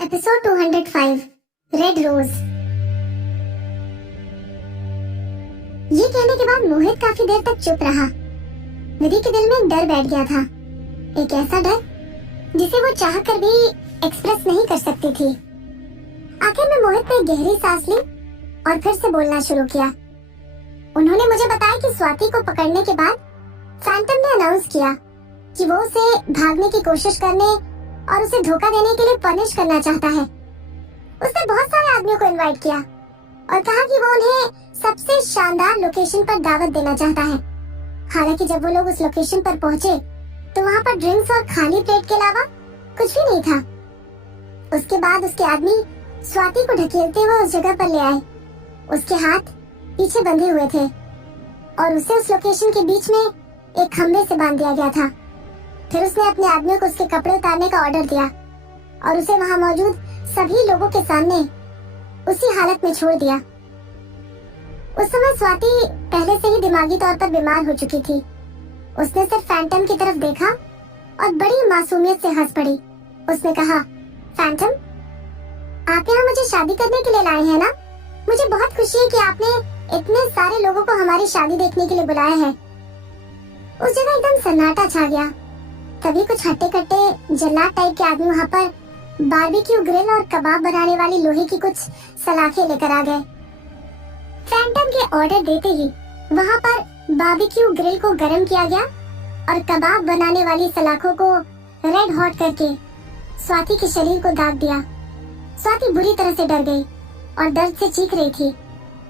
Episode 205 red rose. ये कहने के बाद मोहित काफी देर तक चुप रहा। विधि के दिल में डर बैठ गया था, एक ऐसा डर जिसे वो चाहकर भी एक्सप्रेस नहीं कर सकती थी। आखिर में मोहित ने गहरी सांस ली और फिर से बोलना शुरू किया। उन्होंने मुझे बताया कि स्वाति को पकड़ने के बाद फैंटम ने अनाउंस किया कि वो उसे भागने की कोशिश करने और उसे धोखा देने के लिए पनिश करना चाहता है। उसने बहुत सारे आदमियों को इनवाइट किया और कहा कि वो उन्हें सबसे शानदार लोकेशन पर दावत देना चाहता है। हालांकि जब वो लोग उस लोकेशन पर पहुंचे तो वहाँ पर ड्रिंक्स और खाली प्लेट के अलावा कुछ भी नहीं था। उसके बाद उसके आदमी स्वाति को ढकेलते हुए उस जगह पर ले आए। उसके हाथ पीछे बंधे हुए थे और उसे उस लोकेशन के बीच में एक खंभे से बांध दिया गया था। फिर उसने अपने आदमियों को उसके कपड़े उतारने का ऑर्डर दिया और उसे वहां मौजूद सभी लोगों के सामने उसी हालत में छोड़ दिया। उस समय स्वाति पहले से ही दिमागी तौर पर बीमार हो चुकी थी। उसने सिर्फ फैंटम की तरफ देखा और बड़ी मासूमियत से हंस पड़ी। उसने कहा, फैंटम, आप यहाँ मुझे शादी करने के लिए लाए हैं ना? मुझे बहुत खुशी है कि आपने इतने सारे लोगों को हमारी शादी देखने के लिए बुलाया है। उस जगह एकदम सन्नाटा छा गया। तभी कुछ हट्टे कट्टे जल्लाद टाइप के आदमी वहाँ पर बारबेक्यू ग्रिल और कबाब बनाने वाली लोहे की कुछ सलाखें लेकर आ गए। फैंटम के ऑर्डर देते ही वहाँ पर बारबेक्यू ग्रिल को गर्म किया गया और कबाब बनाने वाली सलाखों को रेड हॉट करके स्वाति के शरीर को दाग दिया। स्वाति बुरी तरह से डर गई और दर्द से चीख रही थी।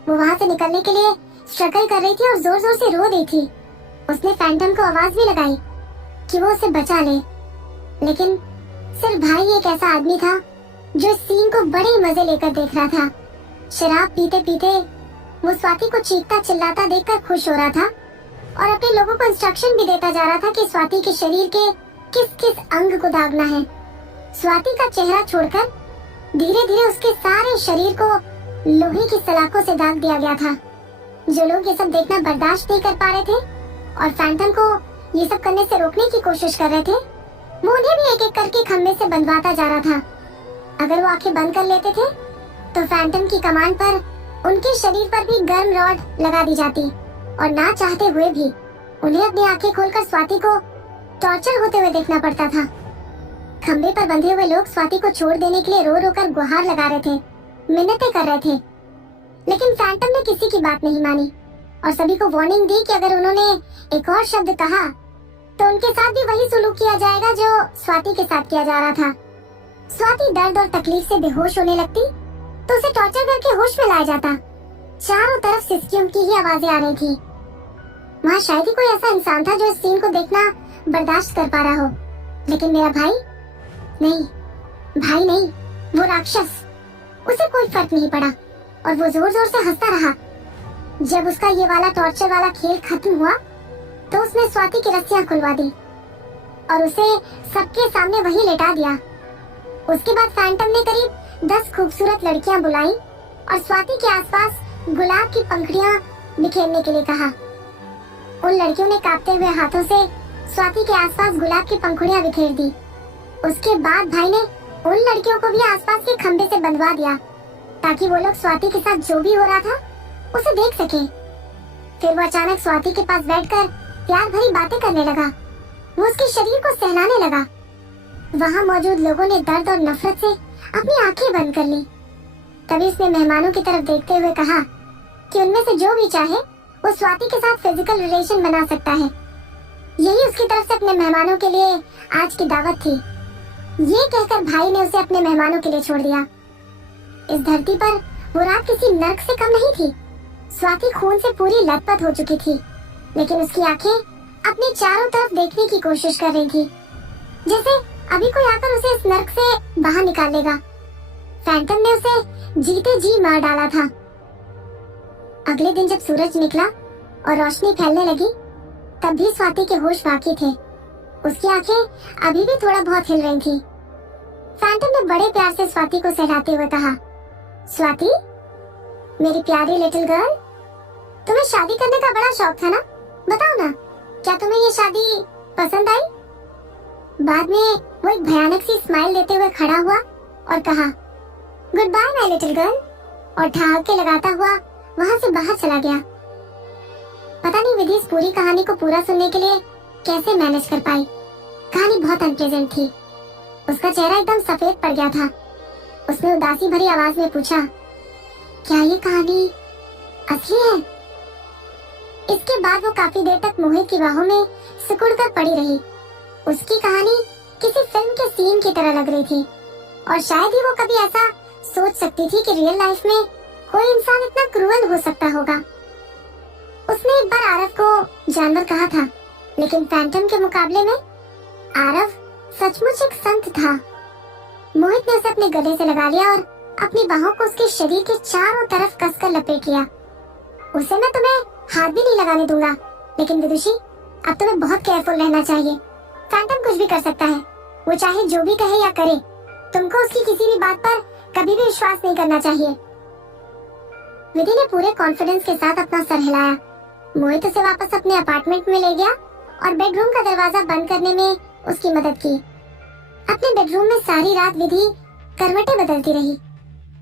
वो वहाँ से निकलने के लिए स्ट्रगल कर रही थी और जोर जोर से रो रही थी। उसने फैंटम को आवाज भी लगाई कि वो उसे बचा ले, लेकिन सिर्फ भाई एक ऐसा आदमी था जो इस सीन को बड़े मजे लेकर देख रहा था। शराब पीते पीते वो स्वाति को चीखता चिल्लाता देखकर खुश हो रहा था और अपने लोगों को इंस्ट्रक्शन भी देता जा रहा था कि स्वाति के शरीर के किस किस अंग को दागना है। स्वाति का चेहरा छोड़कर धीरे धीरे उसके सारे शरीर को लोहे की सलाखों से दाग दिया गया था। जो लोग ये सब देखना बर्दाश्त नहीं कर पा रहे थे और फैंटम को ये सब करने से रोकने की कोशिश कर रहे थे, वो उन्हें भी एक एक करके खंबे से बंधवाता जा रहा था। अगर वो आंखें बंद कर लेते थे तो फैंटम की कमांड पर उनके शरीर पर भी गर्म रॉड लगा दी जाती और ना चाहते हुए भी उन्हें अपनी आंखें खोलकर स्वाति को टॉर्चर होते हुए देखना पड़ता था। खंबे पर बंधे हुए लोग स्वाति को छोड़ देने के लिए रो रो कर गुहार लगा रहे थे, मिन्नतें कर रहे थे, लेकिन फैंटम ने किसी की बात नहीं मानी और सभी को वार्निंग दी कि अगर उन्होंने एक और शब्द कहा तो उनके साथ भी वही सुलूक किया जाएगा जो स्वाति के साथ किया जा रहा था। स्वाति दर्द और तकलीफ से बेहोश होने लगती तो उसे टॉर्चर करके होश में लाया जाता। चारों तरफ सिसकियों की ही आवाजें आ रही थी। वहाँ शायद ही कोई ऐसा इंसान था जो इस सीन को देखना बर्दाश्त कर पा रहा हो, लेकिन मेरा भाई नहीं, वो राक्षस, उसे कोई फर्क नहीं पड़ा और वो जोर जोर से हंसता रहा। जब उसका ये वाला टॉर्चर वाला खेल खत्म हुआ तो उसने स्वाति की रस्सियां खुलवा दी और उसे सबके सामने वहीं लेटा दिया। उसके बाद फैंटम ने करीब 10 खूबसूरत लड़कियां बुलाई और स्वाति के आसपास गुलाब की पंखुड़ियां बिखेरने के लिए कहा। उन लड़कियों ने कांपते हुए हाथों से स्वाति के आसपास गुलाब की पंखुड़ियां बिखेर दी। उसके बाद भाई ने उन लड़कियों को भी आसपास के खंबे से बंधवा दिया ताकि वो लोग स्वाति के साथ जो भी हो रहा था उसे देख सके। फिर वो अचानक स्वाति के पास बैठकर प्यार भरी बातें करने लगा। वो उसके शरीर को सहलाने लगा। वहाँ मौजूद लोगों ने दर्द और नफरत से अपनी आंखें बंद कर ली। तभी उसने मेहमानों की तरफ देखते हुए कहा कि उनमें से जो भी चाहे वो स्वाति के साथ फिजिकल रिलेशन बना सकता है। यही उसकी तरफ से अपने मेहमानों के लिए आज की दावत थी। ये कहकर भाई ने उसे अपने मेहमानों के लिए छोड़ दिया। इस धरती पर वो रात किसी नर्क से कम नहीं थी। स्वाति खून से पूरी लथपथ हो चुकी थी, लेकिन उसकी आंखें अपने चारों तरफ देखने की कोशिश कर रही थी, जैसे अभी कोई आकर उसे इस नर्क से बाहर निकाल लेगा। फैंटम ने उसे जीते जी मार डाला था। अगले दिन जब सूरज निकला और रोशनी फैलने लगी तब भी स्वाति के होश बाकी थे। उसकी आंखें अभी भी थोड़ा बहुत हिल रही थी। फैंटम ने बड़े प्यार से स्वाति को सहलाते हुए कहा, स्वाति, मेरी प्यारी लिटिल गर्ल, तुम्हें शादी करने का बड़ा शौक था ना? बताओ ना, क्या तुम्हें ये शादी पसंद आई? बाद में वो एक भयानक सी स्माइल देते हुए खड़ा हुआ और कहा, good bye my little girl, और ठहाके लगाता हुआ वहाँ से बाहर चला गया। पता नहीं विधि इस पूरी कहानी को पूरा सुनने के लिए कैसे मैनेज कर पाई। कहानी बहुत अनप्लेजेंट थी। उसका चेहरा एकदम सफेद पड़ गया था। उसने उदासी भरी आवाज में पूछा, क्या ये कहानी असली है? इसके बाद वो काफी देर तक मोहित की बाहों में सिकुड़कर पड़ी रही। उसकी कहानी किसी फिल्म के सीन की तरह लग रही थी, और शायद ही वो कभी ऐसा सोच सकती थी कि रियल लाइफ में कोई इंसान इतना क्रूअल हो सकता होगा। उसने एक बार आरव को जानवर कहा था, लेकिन फैंटम के मुकाबले में आरव सचमुच एक संत था। मोहित ने उसे अपने गले से लगा लिया और अपनी बाहों को उसके शरीर के चारों तरफ कसकर लपेट लिया। उसे मैं तुम्हें हाथ भी नहीं लगाने दूंगा, लेकिन विदुषी अब तुम्हें बहुत केयरफुल रहना चाहिए। फैंटम कुछ भी कर सकता है, वो चाहे जो भी कहे या करे, तुमको उसकी किसी भी बात पर कभी भी विश्वास नहीं करना चाहिए। विधि ने पूरे कॉन्फिडेंस के साथ अपना सर हिलाया। मोहित उसे वापस अपने अपार्टमेंट में ले गया और बेडरूम का दरवाजा बंद करने में उसकी मदद की। अपने बेडरूम में सारी रात विधि करवटें बदलती रही।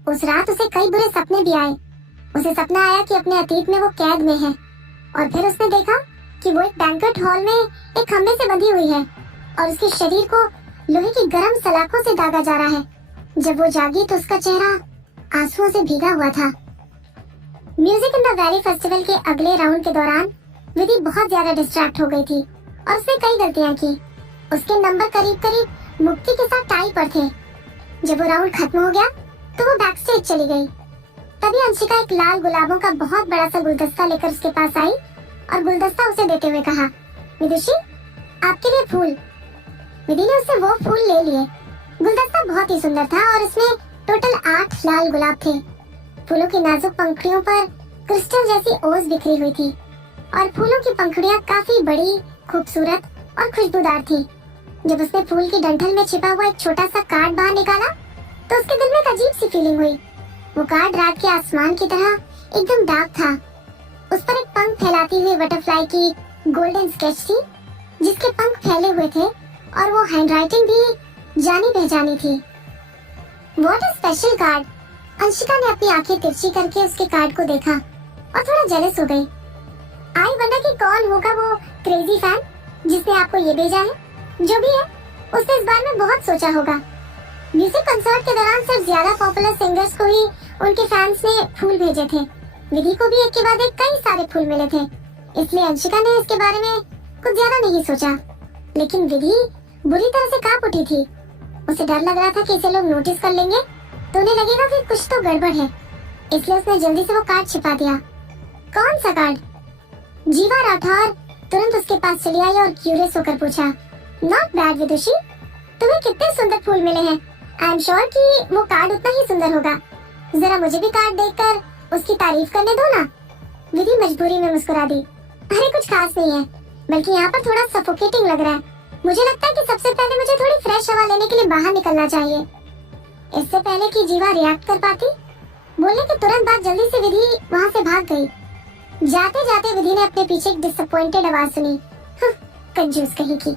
उस रात उसे कई बुरे सपने भी आए। उसे सपना आया कि अपने अतीत में वो कैद में है, और फिर उसने देखा कि वो एक बैंक्वेट हॉल में एक खंभे से बंधी हुई है और उसके शरीर को लोहे की गर्म सलाखों से दागा जा रहा है। जब वो जागी तो उसका चेहरा आंसुओं से भीगा हुआ था। Music in the valley festival के अगले राउंड के दौरान विधि बहुत ज्यादा डिस्ट्रैक्ट हो गई थी और उसने कई गलतियां की। उसके नंबर करीब करीब मुक्ति के साथ टाई पर थे। जब वो राउंड खत्म हो गया तो वो बैक स्टेज चली गई। तभी अंशिका एक लाल गुलाबों का बहुत बड़ा सा गुलदस्ता लेकर उसके पास आई और गुलदस्ता उसे देते हुए कहा, विदुषी आपके लिए फूल। विधि ने उससे वो फूल ले लिए। गुलदस्ता बहुत ही सुंदर था और इसमें टोटल 8 लाल गुलाब थे। फूलों की नाजुक पंखुड़ियों पर क्रिस्टल जैसी ओस बिखरी हुई थी और फूलों की पंखुड़ियां काफी बड़ी, खूबसूरत और खुशबूदार थी। जब उसने फूल की डंठल में छिपा हुआ एक छोटा सा कार्ड बाहर निकाला तो उसके दिल में एक अजीब सी फीलिंग हुई। वो कार्ड रात के आसमान की तरह एकदम डार्क था। उस पर एक पंख फैलाती हुई बटरफ्लाई की गोल्डन स्केच थी, जिसके पंख फैले हुए थे, और वो हैंडराइटिंग भी जानी पहचानी थी। What a special card. Anshika ने अपनी आंखें तिरछी करके उसके कार्ड को देखा और थोड़ा जेलस हो गई। आई वंडर कि कौन होगा वो क्रेजी फैन जिसने आपको ये भेजा है। जो भी है, उसने इस बारे में बहुत सोचा होगा। म्यूजिक कंसर्ट के दौरान सिर्फ ज्यादा पॉपुलर सिंगर्स को ही उनके फैंस ने फूल भेजे थे। विधि को भी एक के बाद एक कई सारे फूल मिले थे, इसलिए अंशिका ने इसके बारे में कुछ ज्यादा नहीं सोचा। लेकिन विधि बुरी तरह से कांप उठी थी। उसे डर लग रहा था कि इसे लोग नोटिस कर लेंगे तो उन्हें लगेगा कि कुछ तो गड़बड़ है, इसलिए उसने जल्दी से वो कार्ड छिपा दिया। कौन सा कार्ड? जीवा राठौर तुरंत उसके पास चली आई और क्यूरियस होकर पूछा, नॉट बैड विदुषी, तुम्हें कितने सुंदर फूल मिले हैं। आई एम श्योर कि वो कार्ड उतना ही सुंदर होगा। जरा मुझे भी कार्ड देखकर उसकी तारीफ करने दो ना। विधि मजबूरी में मुस्कुरा दी। अरे कुछ खास नहीं है, बल्कि यहाँ पर थोड़ा सफोकेटिंग लग रहा है। मुझे लगता है कि सबसे पहले मुझे थोड़ी फ्रेश हवा लेने के लिए बाहर निकलना चाहिए। इससे पहले कि जीवा रिएक्ट कर पाती, बोलने के तुरंत बाद जल्दी से विधि वहाँ से भाग गई। जाते जाते विधि ने अपने पीछे एक डिसअपॉइंटेड आवाज सुनी, कंजूस कहीं की।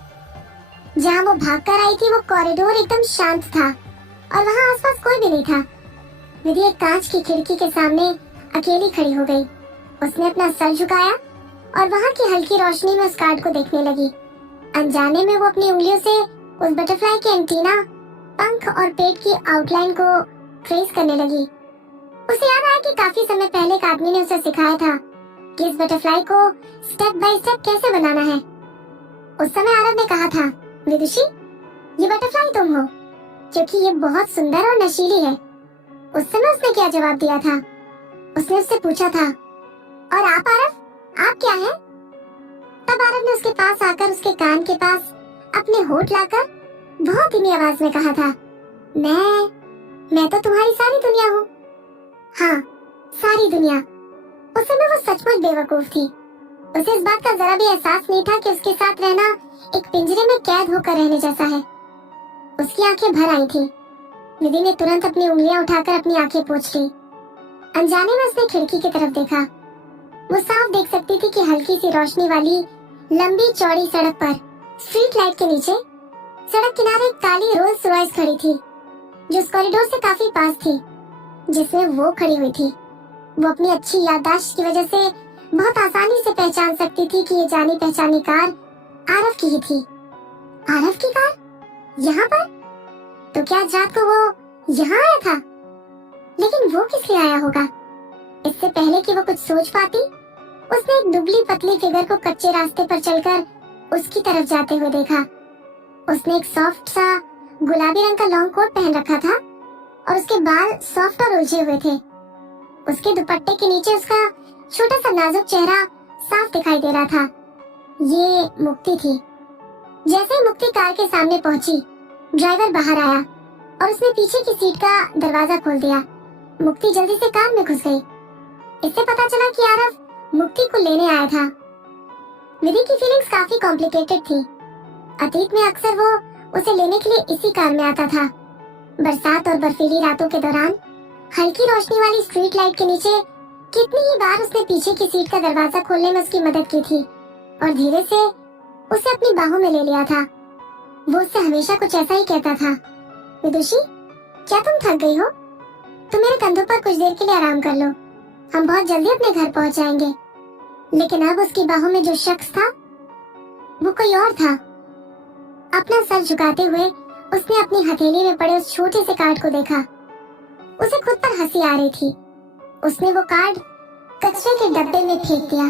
जहाँ वो भाग कर आई थी वो कॉरिडोर एकदम शांत था और वहाँ आसपास कोई भी नहीं था। विधि एक कांच की खिड़की के सामने अकेली खड़ी हो गई। उसने अपना सर झुकाया और वहाँ की हल्की रोशनी में उस कार्ड को देखने लगी। अनजाने में वो अपनी उंगलियों से उस बटरफ्लाई के एंटीना, पंख और पेट की आउटलाइन को ट्रेस करने लगी। उसे याद आया कि काफी समय पहले एक आदमी ने उसे सिखाया था कि इस बटरफ्लाई को स्टेप बाय स्टेप कैसे बनाना है। उस समय आरव ने कहा था, विदुषी ये बटरफ्लाई तुम हो, क्योंकि ये बहुत सुंदर और नशीली है। उस समय उसने क्या जवाब दिया था? उसने उससे पूछा था, और आप आरव, आप क्या हैं? तब आरव ने उसके पास आकर उसके कान के पास अपने होठ लाकर बहुत धीमी आवाज में कहा था, मैं तो तुम्हारी सारी दुनिया हूँ। हाँ, सारी दुनिया। उस समय वो सचमुच बेवकूफ थी। उसे इस बात का जरा भी एहसास नहीं था कि उसके साथ रहना एक पिंजरे में कैद होकर रहने जैसा है। उसकी आंखें भर आई थी। विधि ने तुरंत अपनी उंगलियां उठाकर अपनी आंखें पोंछ ली। अनजाने में उसने खिड़की की तरफ देखा। वो साफ देख सकती थी कि हल्की सी रोशनी वाली लंबी चौड़ी सड़क पर स्ट्रीट लाइट के नीचे सड़क किनारे एक काली रोल्स रॉयस खड़ी थी। जो उस कॉरिडोर से काफी पास थी जिसमें वो खड़ी हुई थी। वो अपनी अच्छी याददाश्त की वजह से बहुत आसानी से पहचान सकती थी कि ये जानी पहचानी कार आरव की ही थी। आरव की कार यहाँ पर? तो क्या आज रात को वो यहाँ आया था? लेकिन वो किस लिए आया होगा? इससे पहले कि वो कुछ सोच पाती, उसने एक दुबली पतली फिगर को कच्चे रास्ते पर चलकर उसकी तरफ जाते हुए देखा। उसने एक सॉफ्ट सा गुलाबी रंग का लॉन्ग कोट पहन रखा था और उसके बाल सॉफ्ट और उलझे हुए थे। उसके दुपट्टे के नीचे उसका छोटा सा नाजुक चेहरा साफ दिखाई दे रहा था। ये मुक्ति थी। जैसे ही मुक्ति कार के सामने पहुंची, ड्राइवर बाहर आया और उसने पीछे की सीट का दरवाजा खोल दिया। मुक्ति जल्दी से कार में घुस गई। इससे पता चला कि आरव मुक्ति को लेने आया था। विधि की फीलिंग्स काफी कॉम्प्लिकेटेड थी। अतीत में अक्सर वो उसे लेने के लिए इसी कार में आता था। बरसात और बर्फीली रातों के दौरान हल्की रोशनी वाली स्ट्रीट लाइट के नीचे कितनी ही बार उसने पीछे की सीट का दरवाजा खोलने में उसकी मदद की थी और धीरे से उसे अपनी बाहों में ले लिया था। वो उससे हमेशा कुछ ऐसा ही कहता था, विदुषी, क्या तुम थक गई हो? तुम मेरे कंधों पर कुछ देर के लिए आराम कर लो, हम बहुत जल्दी अपने घर पहुंच जाएंगे। लेकिन अब उसकी बाहों में जो शख्स था वो कोई और था। अपना सर झुकाते हुए उसने अपनी हथेली में पड़े उस छोटे से कार्ड को देखा। उसे खुद पर हंसी आ रही थी। उसने वो कार्ड कचरे के डब्बे में फेंक दिया।